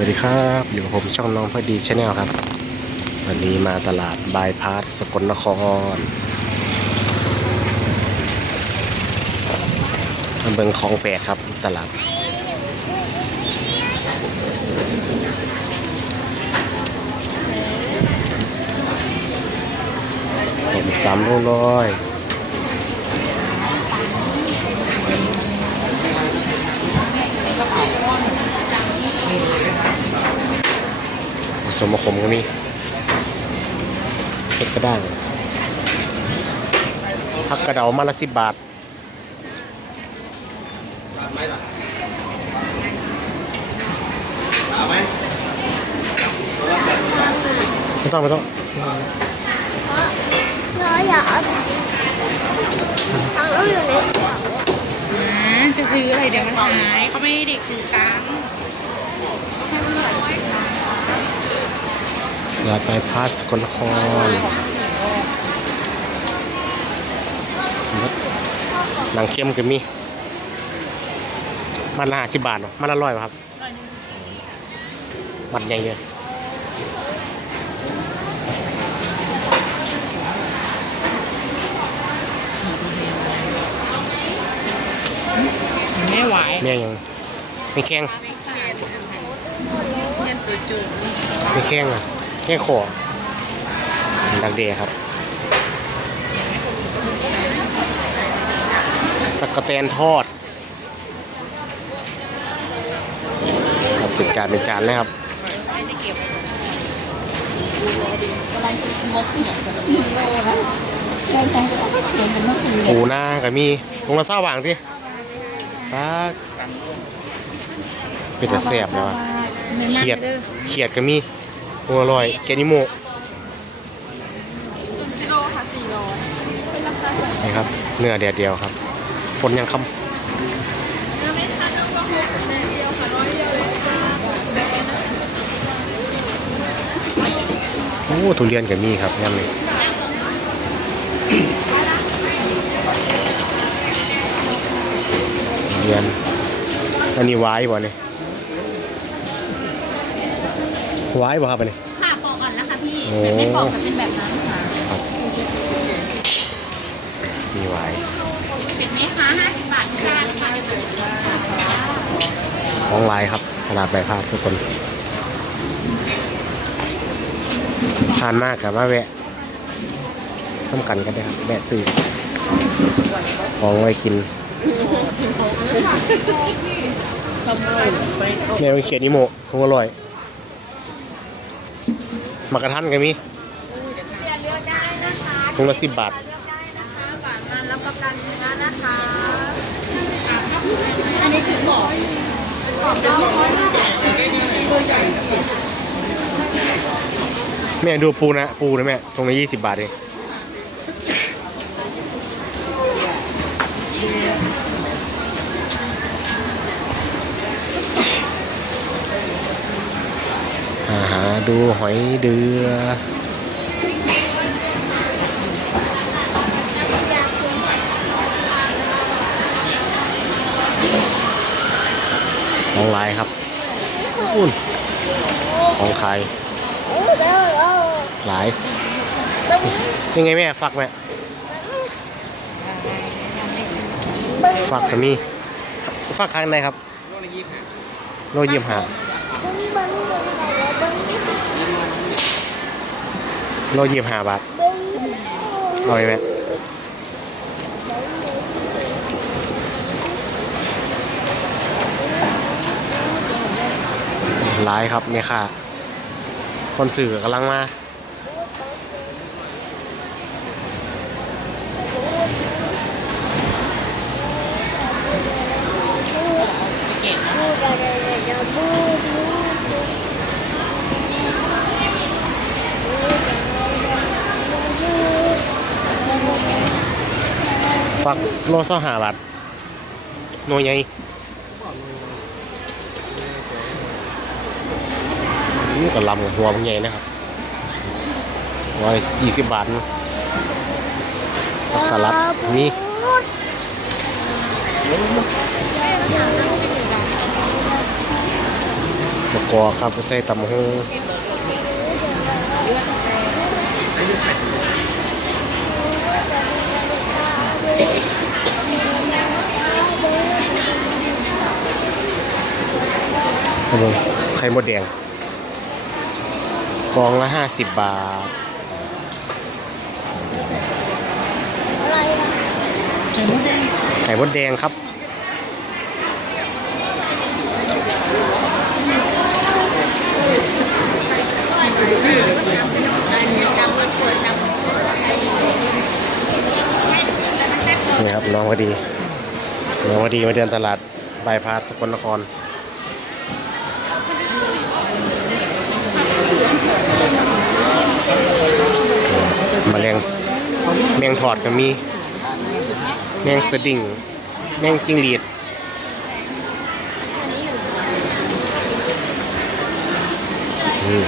วัสดีครับอยู่กับผมช่องน้องพอดีชาแนลครับ วันนี้มาตลาดบายพาสสกลนครมาเบิงของแปลกครับตลาด สมสามร้อย สมมะขมก็มีเช็ดก็ได้ผักกระเดามาละสิบบาทไม่ต้องไม่ต้องเราอยากเอาทางเราอยู่ในสวนอืมจะซื้ออะไรเดี๋ยวมันหายเขาไม่ให้เด็กถือตัง ค์ลาดบายพาสสกลนครหนังเข้มก็มี มันละห้าสิบบาทเนอะมันละร้อยป่ะครับ มันใหญ่เลยไม่ไหวแม่ยังไม่แข้งเงินตัวจุ่มไม่แข้งอะ แข้งคอดักเดครับตะกะแตนทอดครับเป็นจานเป็นจานเลยครับไม่ได้เก็บกำลังงกหัวกันใช่ใช่เดี๋ยวมันต้องซื้อปูหน้าก็มีลงละเศร้าบางที่ปลาเป็นแต่แสบเลยวะเขียดเขียดก็มี ตัวอร่อยแกนิโมกิโลค่ะสี่ร้อยนี่ครับ เนื้อเดียวเดียวครับคนยังคำเนื้อไม่ทานเนื้อก็หกแม่เดียวค่ะร้อยเดียวเลยค่ะโอ้ทุเรียนก็มีครับย่ำเลยเรียนอันนี้ไว้บ่เนี่ย ไว้บ่ครับอันนี้ ค่ะปอกก่อนแล้วค่ะพี่โอ้ แต่ไม่ปอกจะเป็นแบบนั้นค่ะมีไว้เห็นไหมคะห้าสิบบาทค่ะค่ะของไว้ครับตลาดใบพาดทุกคนทานมากกับมาแวะทำกันก็ได้ครับแวะซื้อของไว้กินแม่เป็นเขียนนิโมะคงอร่อย มากระทันก็มีเลือกได้นะคะถุงละสิบบาท เลือกได้นะคะหวานมันรับประกันเนื้อนะคะ อันนี้คือบอกของเจ้าร้อยห้าสิบแม่ดูปูนะ ปูนะแม่ถุงละยี่สิบบาทเอง หาดูหอยเดือ ของลายครับอุ่นของขายโอ้เดี๋ยวเรหลาย ยังไงแม่ฟักแม่บึ้งฟักก็มีฟักข้างในครับ โลยี่สิบห้าบึ้งบึ้งบึ้งบึ้ง โลยี่สิบห้าบาทเอาไหมแม่หลายครับเนี่ยค่ะ คนสื่อกำลังมา เก่งนะ บูดาดาดาบูดบูด ฟักโลเศร้าหาบาทหน่วยใหญ่นี่ก็ลำหัวมันใหญ่นะครับร้อยยี่สิบบาทผักสลัดมีบกกอครับใส่ตำหู ไข่มดแดงกล่องละห้าสิบบาทอะไรอะไข่มดแดงไข่มดแดงครับ อันนี้จำมาชวนจำ น้องพอดี น้องพอดีมาเดินตลาดบายพาสสกลนคร มาแรงแมงถอดก็มี แมงสดิ่ง แมงจิงหรีดนี่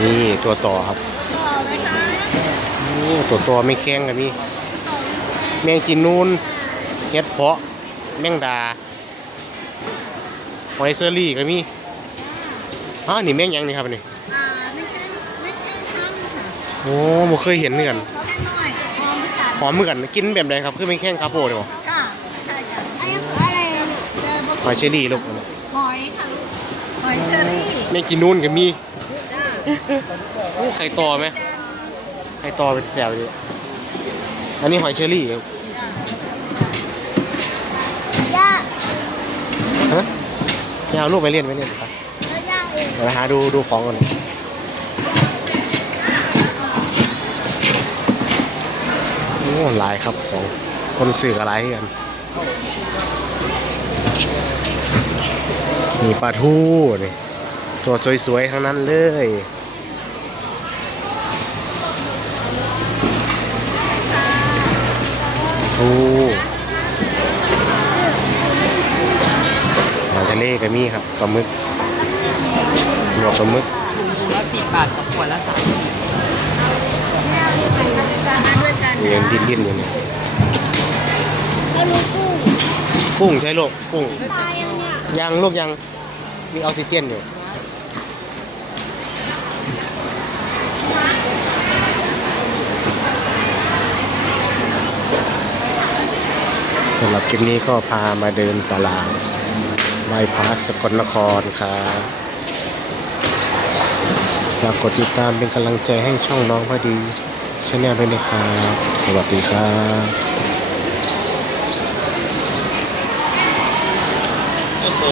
นี่ตัวต่อครับต่อไหมคะนี่ตัวตัวไม่แข้งกันมี แมงจีนูนเฮ็ดเพาะ แมงดาหอยเซอรี่ก็มีอ้าวนี่แมงหยังนี่ครับนี่อ่าไม่ใช่ไม่ใช่ทั้งค่ะโอ้บ่เคยเห็นเหมือนกันเขาแค่น้อยหอมพิการหอมเหมือนกันกินแบบไหนครับ คือไม่แข้งคาโปเดียวค่ะใช่ค่ะอันนี้คืออะไรเจอผสหอยมเชอรี่ลูกหอยค่ะลูกหอยเชอรี่แมงจีนูนก็มีจ้าโอ้ไข่ต่อไหมจันไข่ต่อเป็นแซวดีอันนี้หอยเชอรี่ครับ ย่า ฮะ เอาลูกไปเล่นไปเล่นครับแล้วย่าเองเดี๋ยวหาดูดูของก่อนโอ้หลายครับของคนสื่ออะไรกันมีปลาทูนี่ตัวสวยๆทั้งนั้นเลยทู ก็มีครับปลาหมึกหนวกปลาหมึกถุงละสิบบาทกับขวดละสามแม่เอาใส่กระติกามาด้วยกันเรียนดิ้นดิ้นๆอยู่นี่แล้วลูกกุ้งกุ้งใช่ลูกกุ้งตายยังเนี่ยยังลูกยังมีออกซิเจนอยู่สำหรับคลิปนี้ก็พามาเดินตลาด ไหว้พาสสกลนครครับฝากกดติดตามเป็นกำลังใจให้ช่องน้องพอดีชาแนลด้วยนะครับ สวัสดีครับ